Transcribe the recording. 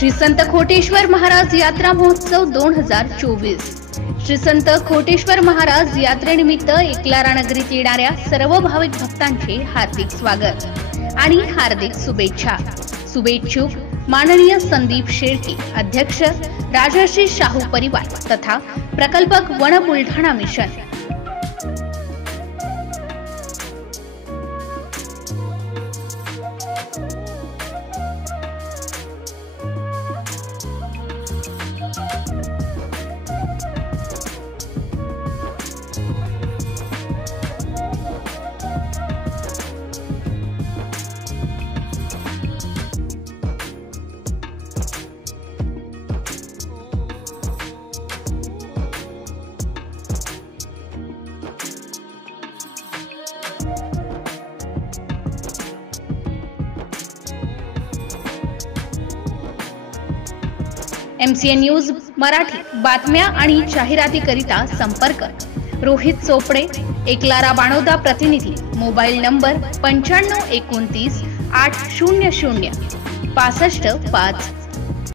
श्री संत खोटेश्वर महाराज यात्रा महोत्सव 2024। श्री संत खोटेश्वर महाराज यात्रेनिमित्त एकलारा नगरीत येणाऱ्या सर्व भाविक भक्तांचे हार्दिक स्वागत आणि हार्दिक शुभेच्छा। शुभेच्छुक माननीय संदीप शेळके, अध्यक्ष राजर्षी शाहू परिवार तथा प्रकल्पक one Buldhana mission. MCN news Marathi बातम्या आणि जाहिरातीकरिता संपर्क रोहित चोपडे, एकलारा बाणोदा प्रतिनिधी, मोबाईल नंबर 9529 800 65 5।